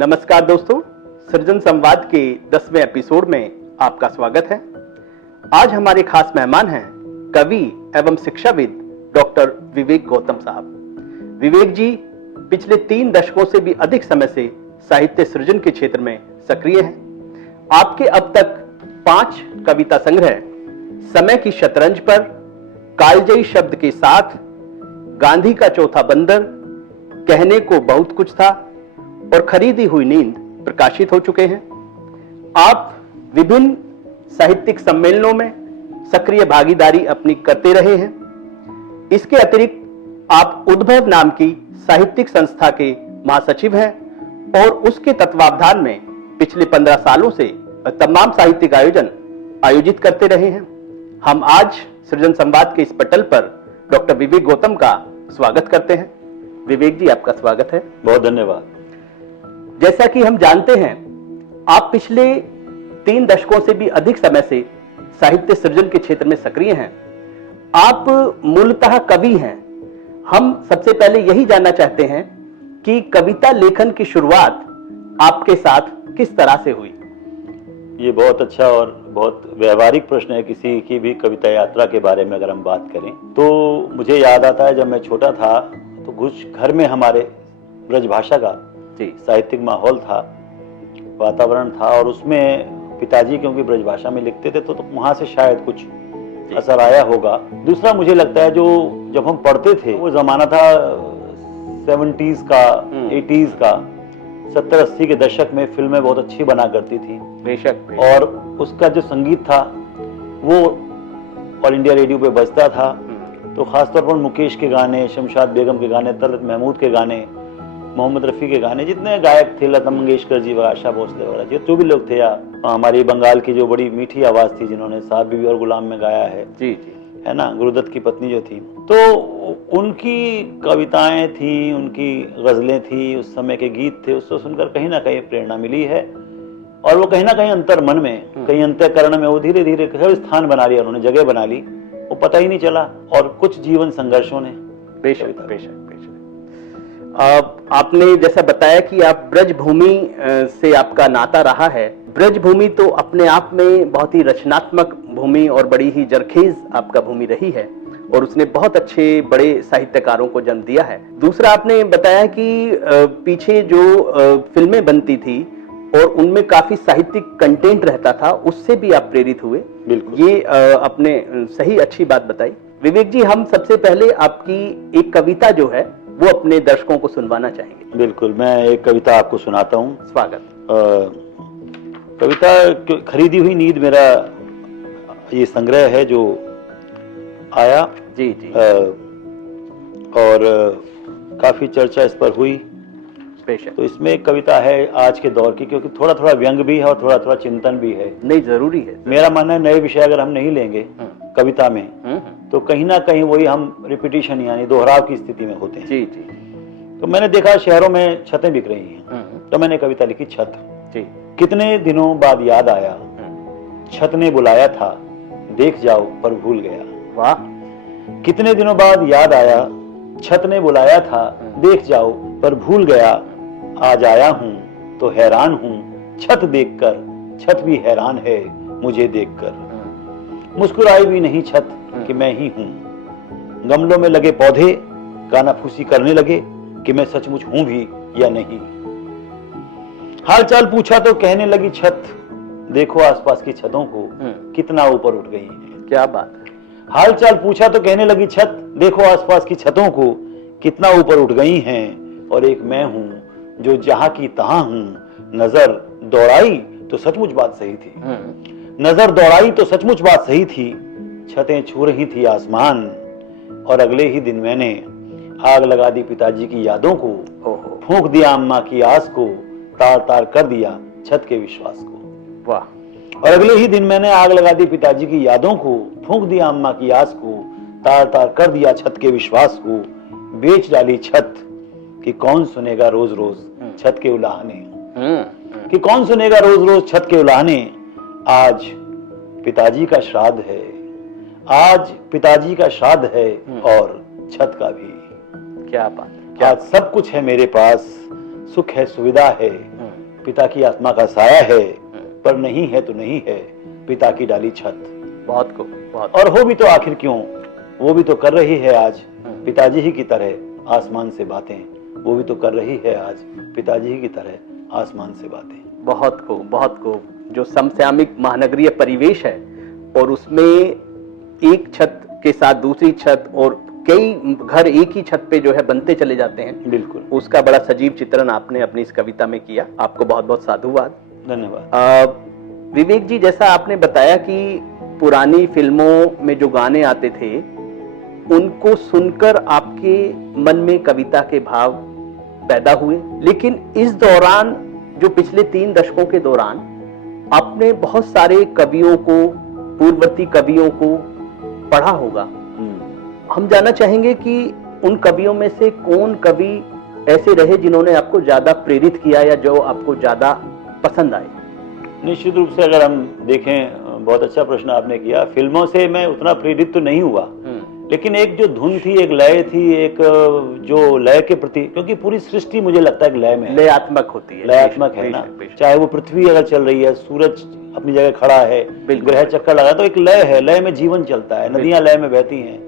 नमस्कार दोस्तों, सृजन संवाद के 10वें एपिसोड में आपका स्वागत है। आज हमारे खास मेहमान हैं कवि एवं शिक्षाविद डॉक्टर विवेक गौतम साहब। विवेक जी पिछले 3 दशकों से भी अधिक समय से साहित्य सृजन के क्षेत्र में सक्रिय हैं। आपके अब तक 5 कविता संग्रह समय की शतरंज पर, कालजयी शब्द के साथ, गांधी का चौथा बंदर, कहने को बहुत कुछ था और खरीदी हुई नींद प्रकाशित हो चुके हैं। आप विभिन्न साहित्यिक सम्मेलनों में सक्रिय भागीदारी अपनी करते रहे हैं। इसके अतिरिक्त आप उद्भव नाम की साहित्यिक संस्था के महासचिव हैं और उसके तत्वावधान में पिछले 15 सालों से तमाम साहित्यिक आयोजन आयोजित करते रहे हैं। हम आज सृजन संवाद के इस पटल पर डॉक्टर विवेक गौतम का स्वागत करते हैं। विवेक जी, आपका स्वागत है। बहुत धन्यवाद। जैसा कि हम जानते हैं, आप पिछले 3 दशकों से भी अधिक समय से साहित्य सृजन के क्षेत्र में सक्रिय हैं। आप मूलतः कवि हैं। हम सबसे पहले यही जानना चाहते हैं कि कविता लेखन की शुरुआत आपके साथ किस तरह से हुई? ये बहुत अच्छा और बहुत व्यवहारिक प्रश्न है। किसी की भी कविता यात्रा के बारे में अगर हम बात करें तो मुझे याद आता है, जब मैं छोटा था तो कुछ घर में हमारे ब्रजभाषा का साहित्यिक माहौल था, वातावरण था, और उसमें पिताजी क्योंकि ब्रजभाषा में लिखते थे तो वहां से शायद कुछ असर आया होगा। दूसरा मुझे लगता है, जो जब हम पढ़ते थे वो जमाना था 70s का, 80s का। 70-80 के दशक में फिल्में बहुत अच्छी बना करती थी, बेशक। और उसका जो संगीत था वो ऑल इंडिया रेडियो पे बजता था। तो खासतौर पर मुकेश के गाने, शमशाद बेगम के गाने, तलत महमूद के गाने, मोहम्मद रफी के गाने, जितने गायक थे, लता मंगेशकर जी, आशा भोसले वगैरह, जो भी लोग थे, या हमारी बंगाल की जो बड़ी मीठी आवाज थी जिन्होंने साहब बीबी और गुलाम में गाया है, जी, है ना, गुरुदत्त की पत्नी जो थी, तो उनकी कविताएं थी, उनकी गजलें थी, उस समय के गीत थे। उसको सुनकर कहीं ना कहीं प्रेरणा मिली है, और वो कहीं ना कहीं अंतर मन में, कहीं अंतःकरण में वो धीरे धीरे स्थान बना लिया, उन्होंने जगह बना ली, वो पता ही नहीं चला। और कुछ जीवन संघर्षों ने। बेशक बेशक। आपने जैसा बताया कि आप ब्रजभूमि से आपका नाता रहा है। ब्रजभूमि तो अपने आप में बहुत ही रचनात्मक भूमि और बड़ी ही जरखेज आपका भूमि रही है, और उसने बहुत अच्छे बड़े साहित्यकारों को जन्म दिया है। दूसरा, आपने बताया कि पीछे जो फिल्में बनती थी और उनमें काफी साहित्यिक कंटेंट रहता था, उससे भी आप प्रेरित हुए। बिल्कुल, ये आपने सही अच्छी बात बताई। विवेक जी, हम सबसे पहले आपकी एक कविता जो है वो अपने दर्शकों को सुनवाना चाहेंगे। बिल्कुल, मैं एक कविता आपको सुनाता हूँ। स्वागत। कविता खरीदी हुई नींद मेरा ये संग्रह है जो आया। जी जी। और काफी चर्चा इस पर हुई। तो इसमें एक कविता है आज के दौर की, क्योंकि थोड़ा थोड़ा व्यंग भी है और थोड़ा थोड़ा चिंतन भी है। नहीं, जरूरी है। मेरा मानना है, नए विषय अगर हम नहीं लेंगे कविता में तो कहीं ना कहीं वही हम रिपीटिशन यानी दोहराव की स्थिति में होते हैं। जी जी। तो मैंने देखा शहरों में छतें बिक रही हैं, तो मैंने कविता लिखी, छत। जी। कितने दिनों बाद याद आया, छत ने बुलाया था, देख जाओ पर भूल गया। वाह। कितने दिनों बाद याद आया, छत ने बुलाया था, देख जाओ पर भूल गया। आज आया हूं तो हैरान हूं, छत देखकर, छत भी हैरान है मुझे देखकर। मुस्कुराई भी नहीं छत कि मैं ही हूं। गमलों में लगे पौधे कानाफूसी करने लगे कि मैं सचमुच हूं भी या नहीं। हालचाल पूछा तो कहने लगी छत, देखो आसपास की छतों को कितना ऊपर उठ गई हैं। क्या बात है। हालचाल पूछा तो कहने लगी छत, देखो आसपास की छतों को कितना ऊपर उठ गई हैं, और एक मैं हूं जो जहां की तहां हूं। नजर दौड़ाई तो सचमुच बात सही थी, नजर दौड़ाई तो सचमुच बात सही थी। छतें छू रही थी आसमान, और अगले ही दिन मैंने आग लगा दी पिताजी की यादों को, फूंक दिया अम्मा की आस को, तार तार कर दिया छत के विश्वास को। वाह। और अगले ही दिन मैंने आग लगा दी पिताजी की यादों को, फूंक दिया अम्मा की आस को, तार तार कर दिया छत के विश्वास को। बेच डाली छत कि कौन सुनेगा रोज रोज छत के उलाहने, कि कौन सुनेगा रोज रोज छत के उलाहने। आज पिताजी का श्राद्ध है, आज पिताजी का श्राद्ध है, और छत का भी। क्या बात है। आज सब कुछ है मेरे पास, सुख है, सुविधा है, पिता की आत्मा का साया है, पर नहीं है तो नहीं है पिता की डाली छत। बहुत और हो भी तो आखिर क्यों, वो भी तो कर रही है आज पिताजी ही की तरह आसमान से बातें, वो भी तो कर रही है आज पिताजी ही की तरह आसमान से बातें। बहुत खूब। जो समसामयिक महानगरीय परिवेश है और उसमें एक छत के साथ दूसरी छत और कई घर एक ही छत पे जो है बनते चले जाते हैं, बिल्कुल, उसका बड़ा सजीव चित्रण आपने अपनी इस कविता में किया। आपको बहुत बहुत साधुवाद, धन्यवाद। विवेक जी, जैसा आपने बताया कि पुरानी फिल्मों में जो गाने आते थे उनको सुनकर आपके मन में कविता के भाव पैदा हुए, लेकिन इस दौरान जो पिछले 3 दशकों के दौरान आपने बहुत सारे कवियों को, पूर्ववर्ती कवियों को पढ़ा होगा। हम जानना चाहेंगे कि उन कवियों में से कौन कवि ऐसे रहे जिन्होंने आपको ज्यादा प्रेरित किया या जो आपको ज्यादा पसंद आए? निश्चित रूप से अगर हम देखें, बहुत अच्छा प्रश्न आपने किया। फिल्मों से मैं उतना प्रेरित तो नहीं हुआ, लेकिन एक जो धुन थी, एक लय थी, एक जो लय के प्रति, क्योंकि पूरी सृष्टि मुझे लगता है लय में लयात्मक होती है, लयात्मक है ना। चाहे वो पृथ्वी अगर चल रही है, सूरज अपनी जगह खड़ा है, ग्रह चक्कर लगा, तो एक लय है, लय में जीवन चलता है, नदियां लय में बहती हैं,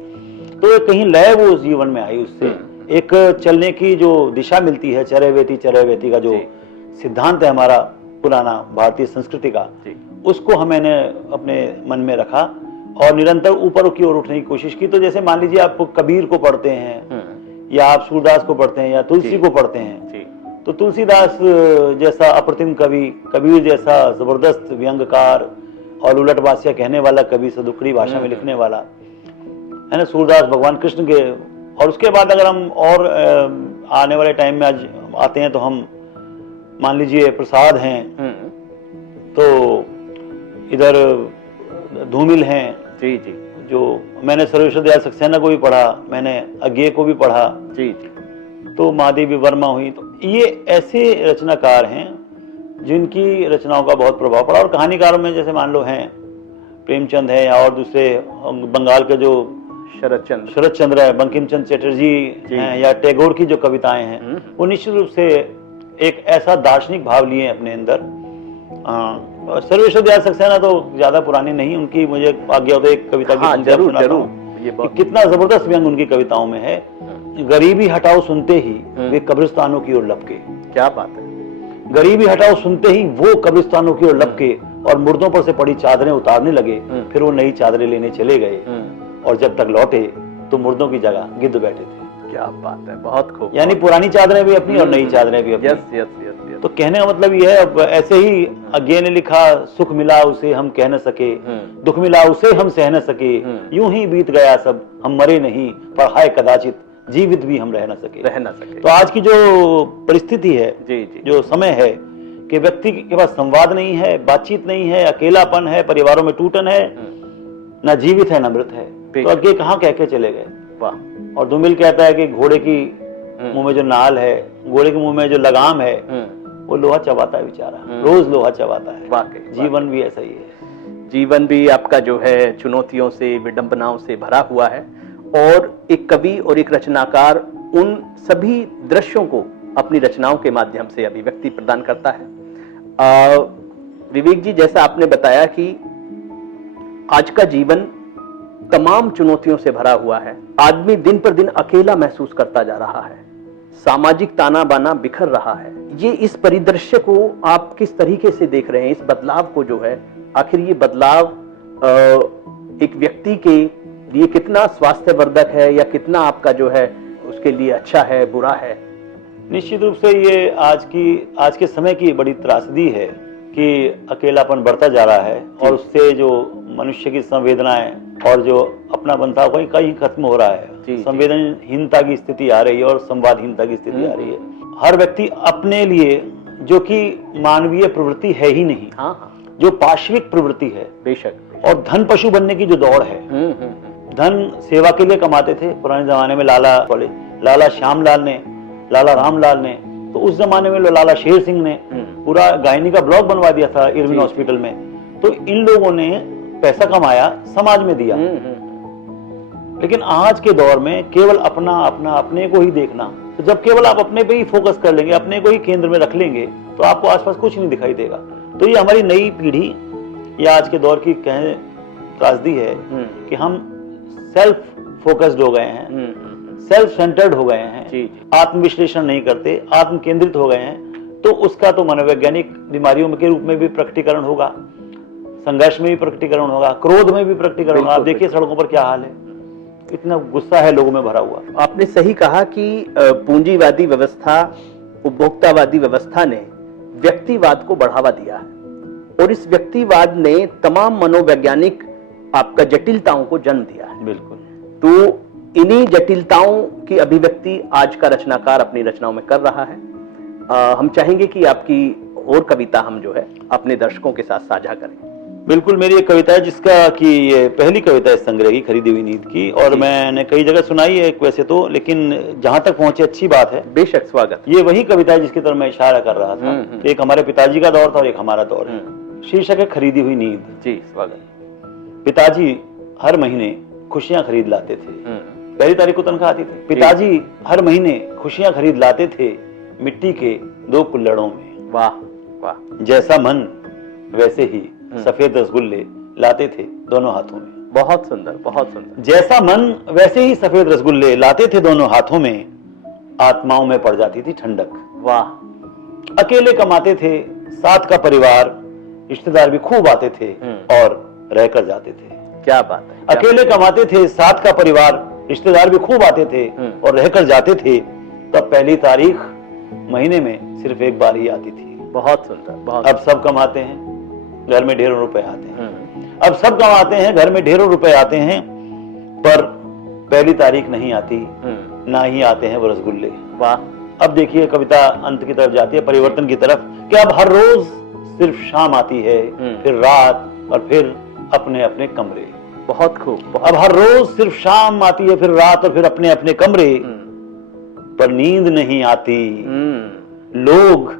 तो कहीं लय वो जीवन में आई, उससे एक चलने की जो दिशा मिलती है, चरैवेति का जो सिद्धांत है हमारा पुराना भारतीय संस्कृति का, उसको मैंने अपने मन में रखा और निरंतर ऊपर की ओर उठने की कोशिश की। तो जैसे मान लीजिए आप कबीर को पढ़ते हैं या आप सूरदास को पढ़ते हैं या तुलसी को पढ़ते हैं, तो तुलसीदास जैसा अप्रतिम कवि, कबीर जैसा जबरदस्त व्यंगकार और उलटबासिया कहने वाला कवि, सदुकड़ी भाषा में लिखने वाला है ना, सूरदास भगवान कृष्ण के। और उसके बाद अगर हम और आने वाले टाइम में आज आते हैं तो हम मान लीजिए प्रसाद हैं, तो इधर धूमिल हैं, जी, जो मैंने सर्वेश्वर दयाल सक्सेना को भी पढ़ा, मैंने अज्ञे को भी पढ़ा, तो महादेवी वर्मा हुई। तो ये ऐसे रचनाकार हैं जिनकी रचनाओं का बहुत प्रभाव पड़ा। और कहानीकारों में जैसे मान लो हैं प्रेमचंद है या और दूसरे बंगाल के जो शरद चंद्र है, बंकिम चंद्र चटर्जी हैं, या टैगोर की जो कविताएं हैं, वो निश्चित रूप से एक ऐसा दार्शनिक भाव लिए अपने अंदर। सर्वेश्वर दयाल सक्सेना तो ज्यादा पुरानी नहीं, उनकी मुझे आज्ञा हो तो एक कविता की जरूर कितना जबरदस्त व्यंग उनकी कविताओं में है। गरीबी हटाओ सुनते ही वे कब्रिस्तानों की ओर लपके। क्या बात है! गरीबी हटाओ सुनते ही वो कब्रिस्तानों की ओर लपके और मुर्दों पर से पड़ी चादरें उतारने लगे। फिर वो नई चादरें लेने चले गए और जब तक लौटे तो मुर्दों की जगह गिद्ध बैठे थे। क्या बात है, बहुत खूब। यानी पुरानी चादरें भी अपनी और नई चादरें भी अपनी। यस। तो कहने का मतलब ये है, अब ऐसे ही अज्ञे ने लिखा, सुख मिला उसे हम कह न सके, दुख मिला उसे हम सह न सके, यूं ही बीत गया सब हम मरे नहीं, पर हाय कदाचित जीवित भी हम रह न सके। तो आज की जो परिस्थिति है, जो समय है कि व्यक्ति के पास संवाद नहीं है, बातचीत नहीं है, अकेलापन है, परिवारों में टूटन है, ना जीवित है ना मृत है, तो अज्ञे कहाँ कह के चले गए। और धूमिल कहता है कि घोड़े की मुंह में जो नाल है, घोड़े के मुंह में जो लगाम है, वो लोहा चबाता है बेचारा, रोज लोहा चबाता है। वाकई जीवन भी ऐसा ही है। जीवन भी आपका जो है चुनौतियों से, विडंबनाओं से भरा हुआ है, और एक कवि और एक रचनाकार उन सभी दृश्यों को अपनी रचनाओं के माध्यम से अभिव्यक्ति प्रदान करता है। विवेक जी, जैसा आपने बताया कि आज का जीवन तमाम चुनौतियों से भरा हुआ है, आदमी दिन पर दिन अकेला महसूस करता जा रहा है, सामाजिक ताना बाना बिखर रहा है। ये इस परिदृश्य को आप किस तरीके से देख रहे हैं, इस बदलाव को जो है, आखिर ये बदलाव एक व्यक्ति के लिए कितना स्वास्थ्यवर्धक है या कितना आपका जो है उसके लिए अच्छा है, बुरा है? निश्चित रूप से ये आज के समय की बड़ी त्रासदी है कि अकेलापन बढ़ता जा रहा है और उससे जो मनुष्य की संवेदनाएं और जो अपनापन था वही कहीं खत्म हो रहा है। संवेदनहीनता की स्थिति आ रही है और संवादहीनता की स्थिति आ रही है। हर व्यक्ति अपने लिए, जो कि मानवीय प्रवृत्ति है ही नहीं, जो पाश्विक प्रवृत्ति है, बेशक, और धन पशु बनने की जो दौड़ है, धन सेवा के लिए कमाते थे पुराने जमाने में। लाला श्यामलाल ने, लाला रामलाल ने, तो उस जमाने में लाला शेर सिंह ने पूरा गायनी का ब्लॉक बनवा दिया था इरविन हॉस्पिटल में। तो इन लोगों ने पैसा कमाया, समाज में दिया, लेकिन आज के दौर में केवल अपना अपना अपने को ही देखना, तो जब केवल आप अपने पे ही फोकस कर लेंगे, अपने को ही केंद्र में रख लेंगे, तो आपको आसपास कुछ नहीं दिखाई देगा। तो ये हमारी नई पीढ़ी या आज के दौर की कहें त्रासदी है कि हम सेल्फ फोकस्ड हो गए हैं, सेल्फ सेंटर्ड हो गए हैं, आत्मविश्लेषण नहीं करते, आत्म केंद्रित हो गए हैं। तो उसका तो मनोवैज्ञानिक बीमारियों के रूप में भी प्रकटीकरण होगा, संघर्ष में भी प्रकटीकरण होगा, क्रोध में भी प्रकटीकरण होगा। आप देखिए सड़कों पर क्या हाल है, इतना गुस्सा है लोगों में भरा हुआ। आपने सही कहा कि पूंजीवादी व्यवस्था, उपभोक्तावादी व्यवस्था ने व्यक्तिवाद को बढ़ावा दिया है, और इस व्यक्तिवाद ने तमाम मनोवैज्ञानिक आपका जटिलताओं को जन्म दिया है। बिल्कुल। तो इन्हीं जटिलताओं की अभिव्यक्ति आज का रचनाकार अपनी रचनाओं में कर रहा है। हम चाहेंगे कि आपकी और कविता हम जो है अपने दर्शकों के साथ साझा करें। बिल्कुल, मेरी एक कविता है जिसका कि ये पहली कविता है इस संग्रह की, खरीदी हुई नींद की, और मैंने कई जगह सुनाई है वैसे तो, लेकिन जहां तक पहुंचे अच्छी बात है। बेशक, स्वागत। ये वही कविता है जिसकी तरफ मैं इशारा कर रहा था। एक हमारे पिताजी का दौर था और एक हमारा दौर है। शीर्षक है खरीदी हुई नींद। जी, स्वागत। पिताजी हर महीने खुशियां खरीद लाते थे, पहली तारीख को तनख्वाह आती थी। पिताजी हर महीने खुशियां खरीद लाते थे मिट्टी के 2 कुल्हड़ों में। वाह वाह। जैसा मन वैसे ही सफेद रसगुल्ले लाते थे दोनों हाथों में। बहुत सुंदर, बहुत सुंदर। जैसा मन वैसे ही सफेद रसगुल्ले लाते थे दोनों हाथों में, आत्माओं में पड़ जाती थी ठंडक। वाह। अकेले कमाते थे, साथ का परिवार, रिश्तेदार भी खूब आते थे और रहकर जाते थे। क्या बात है। अकेले कमाते थे, साथ का परिवार, रिश्तेदार भी खूब आते थे और रहकर जाते थे। तब पहली तारीख महीने में सिर्फ एक बार ही आती थी। बहुत सुंदर, बहुत। अब सब कमाते हैं, घर में ढेरों रुपए आते हैं। अब सब कमाते हैं, घर में ढेरों रुपए आते हैं, पर पहली तारीख नहीं आती, ना ही आते हैं वो रसगुल्ले। वाह। अब देखिए कविता अंत की तरफ जाती है, परिवर्तन की तरफ, कि अब हर रोज सिर्फ शाम आती है, फिर रात, और फिर अपने अपने कमरे। बहुत खूब। अब हर रोज सिर्फ शाम आती है, फिर रात, और फिर अपने अपने कमरे, पर नींद नहीं आती। लोग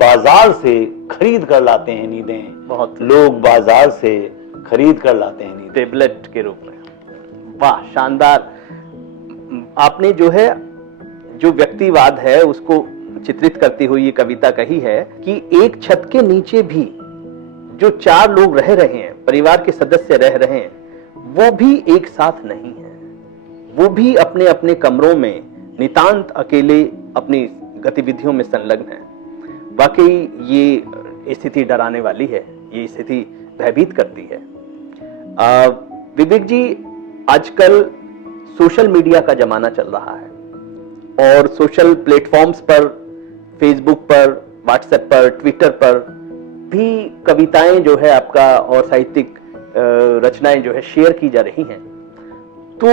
बाजार से खरीद कर लाते हैं नींदें। बहुत। लोग बाजार से खरीद कर लाते हैं नींदें, टेबलेट के रूप में। वाह, शानदार। आपने जो है, जो व्यक्तिवाद है उसको चित्रित करती हुई ये कविता कही है कि एक छत के नीचे भी जो 4 लोग रह रहे हैं, परिवार के सदस्य रह रहे हैं, वो भी एक साथ नहीं है। वो भी अपने अपने कमरों में नितांत अकेले अपनी गतिविधियों में संलग्न है। वाकई ये स्थिति डराने वाली है, ये स्थिति भयभीत करती है। विवेक जी, आजकल सोशल मीडिया का जमाना चल रहा है, और सोशल प्लेटफॉर्म्स पर, फेसबुक पर, व्हाट्सएप पर, ट्विटर पर भी कविताएं जो है आपका और साहित्यिक रचनाएं जो है शेयर की जा रही हैं। तो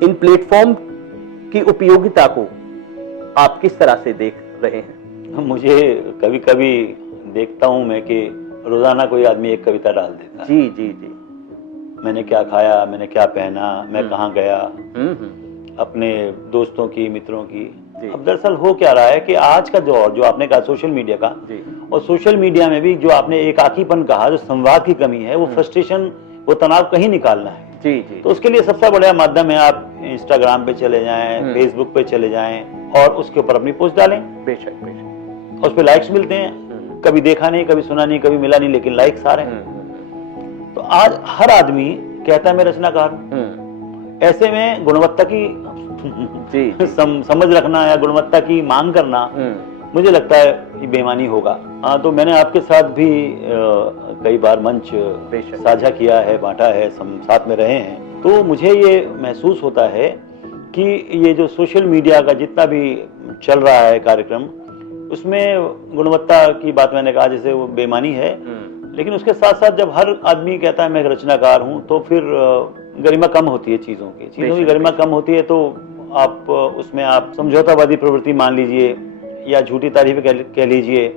इन प्लेटफॉर्म की उपयोगिता को आप किस तरह से देख रहे हैं? मुझे कभी कभी देखता हूं मैं कि रोजाना कोई आदमी एक कविता डाल देता है। जी जी जी। मैंने क्या खाया, मैंने क्या पहना, मैं कहाँ गया, अपने दोस्तों की, मित्रों की। अब दरअसल हो क्या रहा है कि आज का दौर, जो आपने कहा सोशल मीडिया का, और सोशल मीडिया में भी जो आपने एकाकीपन कहा, जो संवाद की कमी है, वो फ्रस्ट्रेशन, वो तनाव कहीं निकालना है। जी जी। तो उसके लिए सबसे बड़ा माध्यम है, आप इंस्टाग्राम पे चले जाएं, फेसबुक पे चले जाएं और उसके ऊपर अपनी पोस्ट डालें। बेशक बेशक। उस पे लाइक्स मिलते हैं, कभी देखा नहीं, कभी सुना नहीं, कभी मिला नहीं, लेकिन लाइक्स आ रहे हैं। तो आज हर आदमी कहता है मैं रचनाकार हूं। ऐसे में गुणवत्ता की समझ रखना या गुणवत्ता की मांग करना, मुझे लगता है ये बेईमानी होगा। तो मैंने आपके साथ भी कई बार मंच साझा किया है, बांटा है, साथ में रहे हैं। तो मुझे ये महसूस होता है कि ये जो सोशल मीडिया का जितना भी चल रहा है कार्यक्रम, उसमें गुणवत्ता की बात मैंने कहा जैसे वो बेईमानी है, लेकिन उसके साथ साथ जब हर आदमी कहता है मैं रचनाकार हूं, तो फिर गरिमा कम होती है, चीजों की गरिमा कम होती है। तो आप उसमें आप समझौतावादी प्रवृत्ति मान लीजिए या झूठी तारीफ कह लीजिए,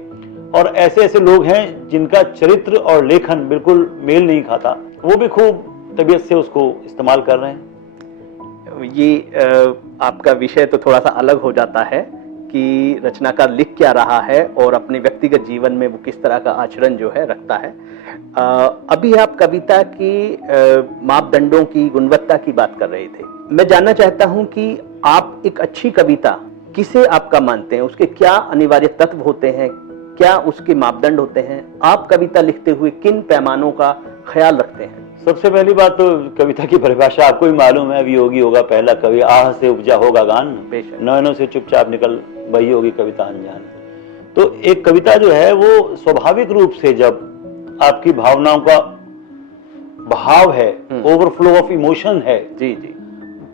और ऐसे ऐसे लोग हैं जिनका चरित्र और लेखन बिल्कुल मेल नहीं खाता, वो भी खूब तबीयत से उसको इस्तेमाल कर रहे हैं। ये आपका विषय तो थोड़ा सा अलग हो जाता है कि रचनाकार लिख क्या रहा है और अपने व्यक्तिगत जीवन में वो किस तरह का आचरण जो है रखता है। अभी आप कविता की मापदंडों की, गुणवत्ता की बात कर रहे थे। मैं जानना चाहता हूं कि आप एक अच्छी कविता किसे आपका मानते हैं, उसके क्या अनिवार्य तत्व होते हैं, क्या उसके मापदंड होते हैं, आप कविता लिखते हुए किन पैमानों का ख्याल रखते हैं? सबसे पहली बात तो कविता की परिभाषा आपको ही मालूम है, वियोगी होगा पहला कवि, आह से उपजा होगा गान, नयनों से चुपचाप निकल वही होगी कविता अनजान। तो एक कविता जो है वो स्वाभाविक रूप से जब आपकी भावनाओं का भाव है, ओवरफ्लो ऑफ इमोशन है, जी जी,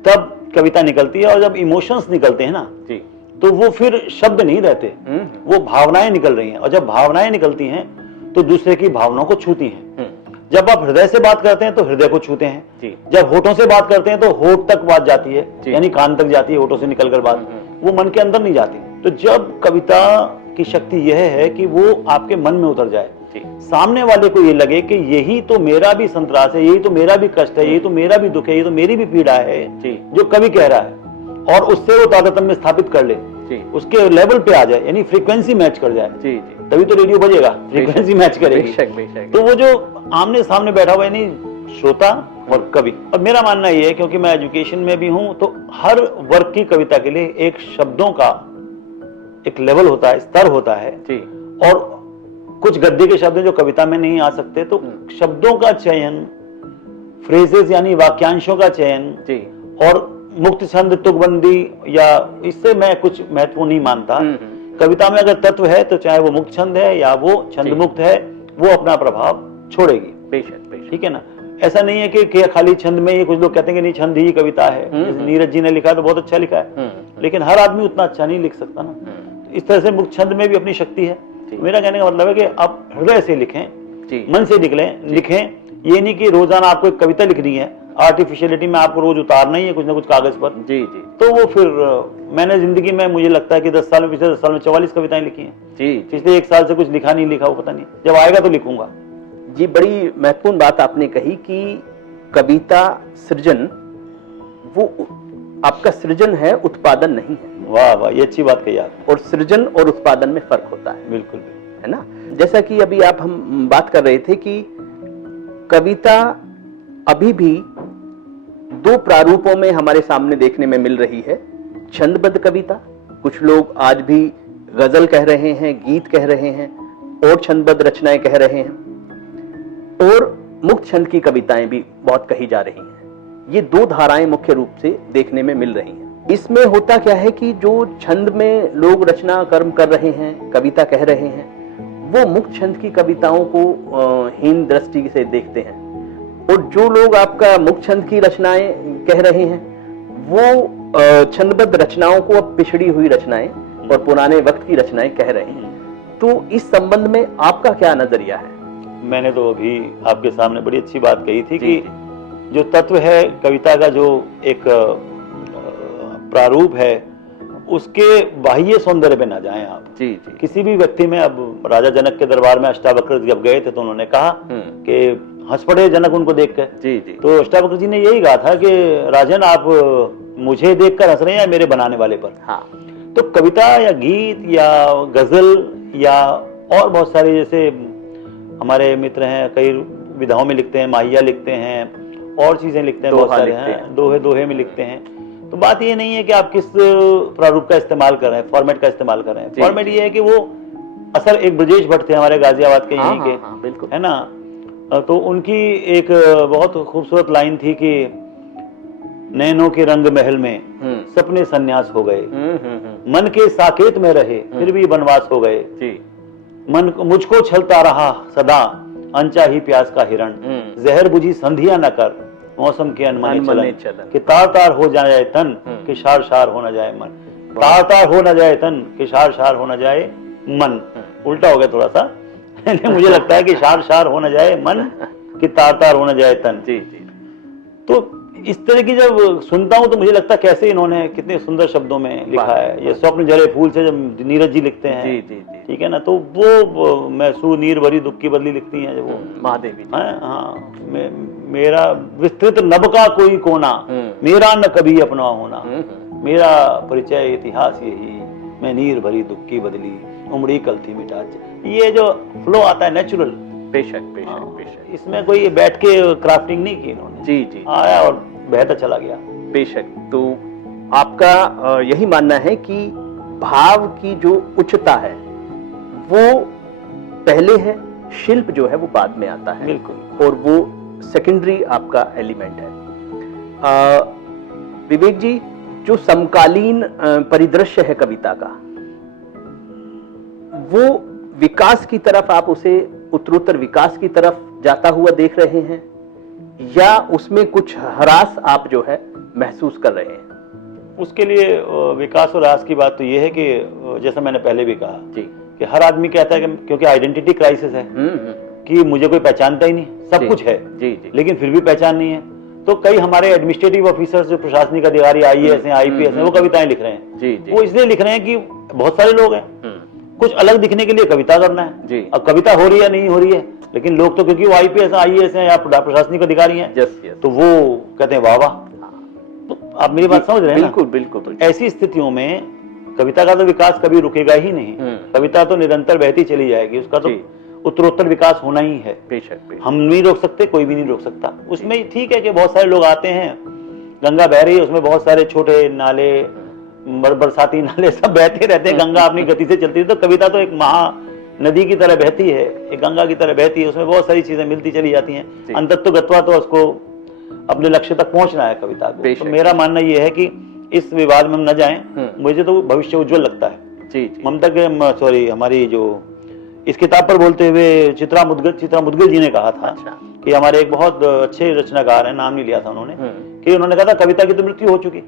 तब कविता निकलती है। और जब इमोशंस निकलते हैं ना जी, तो वो फिर शब्द नहीं रहते, वो भावनाएं निकल रही हैं। और जब भावनाएं निकलती हैं तो दूसरे की भावनाओं को छूती हैं। जब आप हृदय से बात करते हैं तो हृदय को छूते हैं जी। जब होठों से बात करते हैं तो होठ तक बात जाती है, यानी कान तक जाती है, होठों से निकलकर बात, वो मन के अंदर नहीं जाती। तो जब कविता की शक्ति यह है कि वो आपके मन में उतर जाए, सामने वाले को ये लगे कि यही तो मेरा भी संतरास है, यही तो मेरा भी कष्ट है, यही तो मेरा भी दुख है, यही तो मेरी भी पीड़ा है जो कवि कह रहा है, और उससे वो तादात्म्य स्थापित कर ले, उसके लेवल पे आ जाए, यानी फ्रीक्वेंसी मैच कर जाए, तभी तो रेडियो बजेगा, फ्रीक्वेंसी मैच करेगी। बेशक बेशक। तो वो जो आमने सामने बैठा हुआ, यानी श्रोता और कवि। और मेरा मानना ये है, क्योंकि मैं एजुकेशन में भी हूं, तो हर वर्ग की कविता के लिए एक शब्दों का एक लेवल होता है, स्तर होता है जी। और कुछ गद्य के शब्द जो कविता में नहीं आ सकते, तो शब्दों का चयन, फ्रेजेस यानी वाक्यांशों का चयन जी, और मुक्त छंद, तुकबंदी, या इससे मैं कुछ महत्व नहीं मानता। कविता में अगर तत्व है तो चाहे वो मुक्त छंद है या वो छंद मुक्त है, वो अपना प्रभाव छोड़ेगी। बेशक, ठीक है ना। ऐसा नहीं है कि खाली छंद में ही, कुछ लोग कहते हैं कि नहीं छंद ही कविता है, नीरज जी ने लिखा तो बहुत अच्छा लिखा है, लेकिन हर आदमी उतना अच्छा नहीं लिख सकता ना। इस तरह से मुक्त छंद में भी अपनी शक्ति है। मेरा कहने का मतलब है कि आप हृदय से लिखें, मन से लिखें। ये नहीं कि रोजाना आपको एक कविता लिखनी है, आर्टिफिशियलिटी में आपको रोज उतारना ही है कुछ ना कुछ कागज पर जी जी। तो वो फिर मैंने जिंदगी में, मुझे लगता है कि 10 साल में, पिछले 10 साल में 44 कविताएं लिखी हैं जी। पिछले 1 साल से कुछ लिखा नहीं लिखा, वो पता नहीं, जब आएगा तो लिखूंगा जी। बड़ी महत्वपूर्ण बात आपने कही कि कविता सृजन, वो आपका सृजन है, उत्पादन नहीं है। वाह वाह, ये अच्छी बात कही आपने। और सृजन और उत्पादन में फर्क होता है। बिल्कुल, है ना। जैसा कि अभी हम बात कर रहे थे कि कविता अभी भी 2 प्रारूपों में हमारे सामने देखने में मिल रही है। छंदबद्ध कविता, कुछ लोग आज भी गजल कह रहे हैं, गीत कह रहे हैं, और छंदबद्ध रचनाएं कह रहे हैं, और मुक्त छंद की कविताएं भी बहुत कही जा रही हैं। ये 2 धाराएं मुख्य रूप से देखने में मिल रही हैं। इसमें होता क्या है कि जो छंद में लोग रचना कर्म कर रहे हैं, कविता कह रहे हैं, वो मुक्त छंद की कविताओं को हीन दृष्टि से देखते हैं, और जो लोग आपका मुक्त छंद की रचनाएं कह रहे हैं, वो छंदबद्ध रचनाओं को अब पिछड़ी हुई रचनाएं और पुराने वक्त की रचनाएं कह रहे हैं। तो इस संबंध में आपका क्या नजरिया है? मैंने तो अभी आपके सामने बड़ी अच्छी बात कही थी कि जो तत्व है कविता का, जो एक प्रारूप है, उसके बाह्य सौंदर्य पे ना जाएं आप जी जी। किसी भी व्यक्ति में, अब राजा जनक के दरबार में अष्टावक्र जब गए थे तो उन्होंने कहा कि हंस पड़े जनक उनको देखकर जी जी। तो अष्टावक्र जी ने यही कहा था कि राजन, आप मुझे देखकर हंस रहे हैं या मेरे बनाने वाले पर? हाँ। तो कविता या गीत या गजल या और बहुत सारे, जैसे हमारे मित्र हैं, कई विधाओं में लिखते हैं, माहिया लिखते हैं, और चीजें लिखते हैं, बहुत सारे हैं, दोहे में लिखते हैं। तो बात ये नहीं है कि आप किस प्रारूप का इस्तेमाल कर रहे हैं, फॉर्मेट का इस्तेमाल कर रहे हैं। फॉर्मेट ये है कि वो असर एक ब्रजेश भट्ट थे हमारे गाजियाबाद के, यहीं के, बिल्कुल, है ना। तो उनकी एक बहुत खूबसूरत लाइन थी कि नैनों के रंग महल में सपने सन्यास हो गए, मन के साकेत में रहे फिर भी बनवास हो गए, मन मुझको छलता रहा सदा अनचा ही प्यास का हिरण, जहर बुझी संधिया न कर मौसम के अनमने चलन, कि तार तार हो जाए तन कि शार शार हो न जाए मन, तार तार हो न जाए तन कि शार शार हो न जाए मन। उल्टा हो गया थोड़ा सा मुझे लगता है कि शार शार हो न जाए मन कि तार तार हो न जाए तन जी जी। तो इस तरह की जब सुनता हूं तो मुझे लगता है कैसे इन्होंने कितने सुंदर शब्दों में लिखा है। ये स्वप्न जरे फूल से जब नीरज जी लिखते हैं जी जी जी, ठीक है ना, तो वो मैं सुनीर भरी दुख की बदली लिखती हैं, जो वो महादेवी, हाँ, मेरा विस्तृत नभ का कोई कोना, मेरा न कभी अपना होना, मेरा परिचय इतिहास यही, मैं नीर भरी दुख की बदली, उमड़ी कलथी मिटा, ये जो फ्लो आता है नेचुरल, बेशक बेशक बेशक, इसमें कोई बैठ के क्राफ्टिंग नहीं की इन्होंने, जी जी, आया और बहता चला गया। बेशक। तो आपका यही मानना है कि भाव की जो उच्चता है वो पहले है, शिल्प जो है वो बाद में आता है, बिल्कुल, और वो सेकेंडरी आपका एलिमेंट है। विवेक जी, जो समकालीन परिदृश्य है कविता का, वो विकास की तरफ, आप उसे उत्तरोत्तर विकास की तरफ जाता हुआ देख रहे हैं, या उसमें कुछ ह्रास आप जो है महसूस कर रहे हैं? उसके लिए विकास और ह्रास की बात तो ये है कि जैसा मैंने पहले भी कहा जी, कि हर आदमी कहता है कि क्योंकि आइडेंटिटी क्राइसिस है कि मुझे कोई पहचानता ही नहीं, सब कुछ है जी जी, लेकिन फिर भी पहचान नहीं है। तो कई हमारे एडमिनिस्ट्रेटिव ऑफिसर्स, जो प्रशासनिक अधिकारी, आईएएस हैं, आईपीएस हैं, वो कविताएं लिख रहे हैं। जी जी, वो इसलिए लिख रहे हैं कि बहुत सारे लोग हैं, कुछ अलग दिखने के लिए कविता करना है जी। अब कविता हो रही है नहीं हो रही है, लेकिन लोग तो क्योंकि वो आईपीएस आईएएस हैं या प्रशासनिक अधिकारी हैं, तो वो कहते हैं वाह वाह। तो आप मेरी बात समझ रहे हैं? बिल्कुल बिल्कुल बिल्कुल। ऐसी स्थितियों में कविता का तो विकास कभी रुकेगा ही नहीं, कविता तो निरंतर बहती चली जाएगी, उसका तो उत्तरोत्तर विकास होना ही है। बेशक, हम नहीं रोक सकते, कोई भी नहीं रोक सकता। उसमें ठीक है कि बहुत सारे लोग आते हैं, गंगा बह रही है, उसमें बहुत सारे छोटे नाले, बरसाती नाले सब बहते रहते हैं, गंगा अपनी गति से चलती है। तो कविता तो एक महा नदी की तरह बहती है, एक गंगा की तरह बहती है, उसमें बहुत सारी चीजें मिलती चली जाती हैं। अंतत्व गत्वा तो उसको अपने लक्ष्य तक पहुंचना है कविता को। तो मेरा मानना यह है कि इस विवाद में हम न जाएं, मुझे तो भविष्य उज्जवल लगता है। जी, ममता के सॉरी हमारी जो इस किताब पर बोलते हुए चित्रा मुदगिल जी ने कहा था कि हमारे एक बहुत अच्छे रचनाकार हैं, नाम नहीं लिया था उन्होंने, कि उन्होंने कहा था कविता की तो मृत्यु हो चुकी।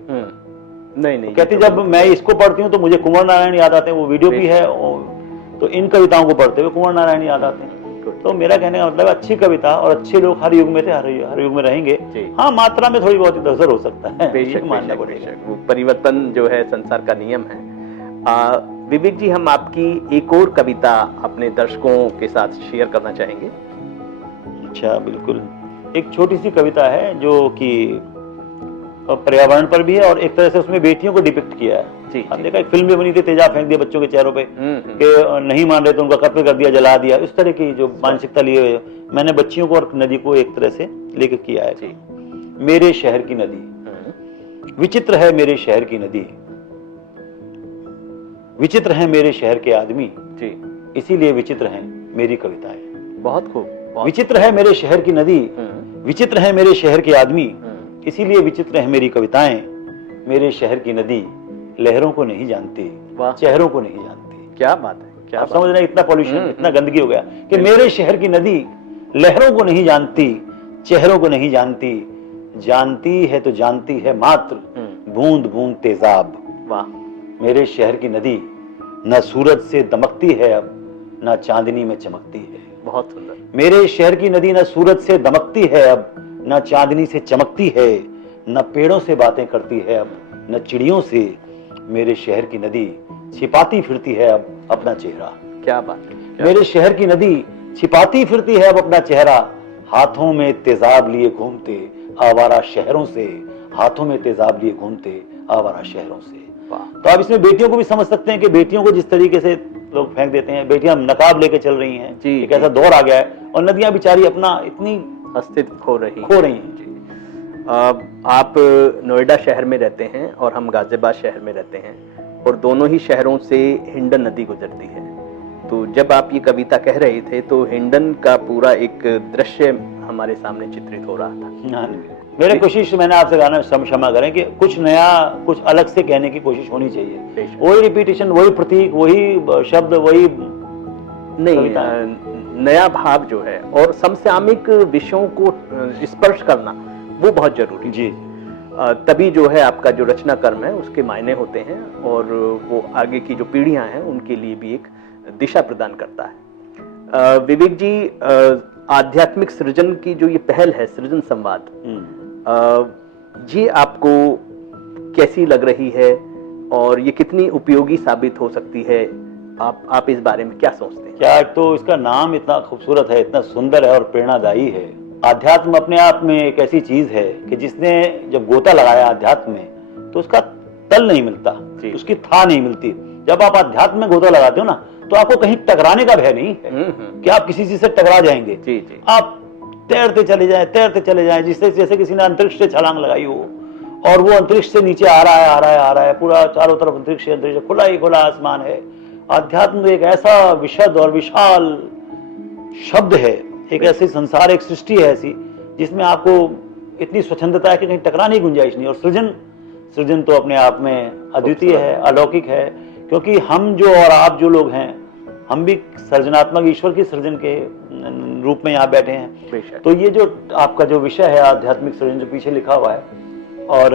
नहीं, कहती जब मैं इसको पढ़ती हूँ तो मुझे कुंवर नारायण याद आते हैं, वो वीडियो भी है, तो इन कविताओं को पढ़ते हुए कुंवर नारायण याद आते हैं। तो मेरा कहने का मतलब अच्छी कविता, और अच्छे लोग हर युग में थे, हर युग में रहेंगे। हाँ, मात्रा में थोड़ी बहुत इधर हो सकता है, बेशक मानना पड़ेगा, वो परिवर्तन जो है संसार का नियम है। विवेक जी, हम आपकी एक और कविता अपने दर्शकों के साथ शेयर करना चाहेंगे। अच्छा, बिल्कुल। एक छोटी सी कविता है जो कि पर्यावरण पर भी है, और एक तरह से उसमें बेटियों को डिपिक्ट किया है। हमने देखा एक फिल्म भी बनी थी, तेजाब फेंक दिया बच्चों के चेहरों पे, कि नहीं मान रहे तो उनका कत्ल कर दिया, जला दिया, इस तरह की जो मानसिकता लिए हुए मैंने बच्चियों को और नदी को एक तरह से लेकर किया है। मेरे शहर की नदी, विचित्र है मेरे शहर की नदी, विचित्र है मेरे शहर के आदमी, इसीलिए विचित्र हैं मेरी कविताएं। बहुत खूब। विचित्र है मेरे शहर की नदी, विचित्र है मेरे शहर के आदमी, इसीलिए विचित्र है मेरी कविताएं। मेरे शहर की नदी लहरों को नहीं जानती, चेहरों को नहीं जानती। क्या बात है, क्या आप समझ रहे हैं? इतना पॉल्यूशन, इतना गंदगी हो गया कि मेरे शहर की नदी लहरों को नहीं जानती, चेहरों को नहीं जानती, जानती है तो जानती है मात्र बूंद बूंद तेजाब। वाह। मेरे शहर की नदी न सूरज से दमकती है अब, न चांदनी में चमकती है। बहुत सुंदर। मेरे शहर की नदी न सूरज से दमकती है अब, न चांदनी से चमकती है, न पेड़ों से बातें करती है अब, न चिड़ियों से। मेरे शहर की नदी छिपाती फिरती है अब अपना चेहरा। क्या बात है। मेरे शहर की नदी छिपाती फिरती है अब अपना चेहरा, हाथों में तेजाब लिए घूमते आवारा शहरों से, हाथों में तेजाब लिए घूमते आवारा शहरों से। तो आप इसमें बेटियों को भी समझ सकते हैं कि बेटियों को जिस तरीके से लोग फेंक देते हैं, बेटियां नकाब लेके चल रही हैं, एक ऐसा दौर आ गया है, और नदियां बेचारी अपना इतनी अस्तित्व खो रही हैं। जी। आप नोएडा शहर में रहते हैं और हम गाजियाबाद शहर में रहते हैं, और दोनों ही शहरों से हिंडन नदी गुजरती है। तो जब आप ये कविता कह रहे थे तो हिंडन का पूरा एक दृश्य हमारे सामने चित्रित हो रहा था। मेरे कोशिश, मैंने आपसे गाना क्षमा करें कि कुछ नया, कुछ अलग से कहने की कोशिश होनी चाहिए। वही रिपीटेशन, वही प्रतीक, वही शब्द, वही नहीं, नया भाव जो है और समसामयिक विषयों को स्पर्श करना वो बहुत जरूरी जी। तभी जो है आपका जो रचना कर्म है उसके मायने होते हैं, और वो आगे की जो पीढ़ियां हैं उनके लिए भी एक दिशा प्रदान करता है। विवेक जी, आध्यात्मिक सृजन की जो ये पहल है, सृजन संवाद, ये आपको कैसी लग रही है और ये कितनी उपयोगी साबित हो सकती है? आप इस बारे में क्या सोचते हैं? क्या तो इसका नाम इतना खूबसूरत है, इतना सुंदर है और प्रेरणादायी है। आध्यात्म अपने आप में एक ऐसी चीज है कि जिसने जब गोता लगाया आध्यात्म में तो उसका तल नहीं मिलता, उसकी था नहीं मिलती। जब आप अध्यात्म में गोता लगाते हो ना, तो आपको कहीं टकराने का भय नहीं है कि आप किसी चीज से टकरा जाएंगे। जी जी। आप तैरते चले जाएं, जिससे जैसे किसी ने अंतरिक्ष से छलांग लगाई हो और वो अंतरिक्ष से नीचे आ रहा है, पूरा चारों तरफ अंतरिक्ष, खुला ही खुला आसमान है। अध्यात्म एक ऐसा विशद और विशाल शब्द है, एक ऐसे संसार, एक सृष्टि है ऐसी जिसमें आपको इतनी स्वच्छंदता है कि कहीं टकराने की गुंजाइश नहीं। और सृजन तो अपने आप में अद्वितीय है, अलौकिक है, क्योंकि हम जो और आप जो लोग हैं, हम भी सर्जनात्मक ईश्वर की सृजन के रूप में यहाँ बैठे हैं। तो ये जो आपका जो विषय है आध्यात्मिक सृजन, जो पीछे लिखा हुआ है और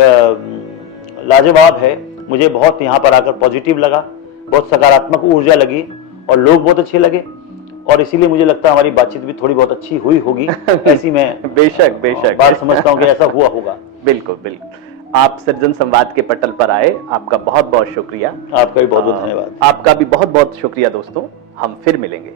लाजवाब है, मुझे बहुत यहाँ पर आकर पॉजिटिव लगा, बहुत सकारात्मक ऊर्जा लगी और लोग बहुत अच्छे लगे, और इसीलिए मुझे लगता है हमारी बातचीत भी थोड़ी बहुत अच्छी हुई होगी। ऐसी मैं बेशक बात समझता हूँ कि ऐसा हुआ होगा। बिल्कुल बिल्कुल। आप सृजन संवाद के पटल पर आए, आपका बहुत बहुत शुक्रिया। आपका भी बहुत बहुत धन्यवाद। आपका भी बहुत बहुत शुक्रिया दोस्तों। हम फिर मिलेंगे।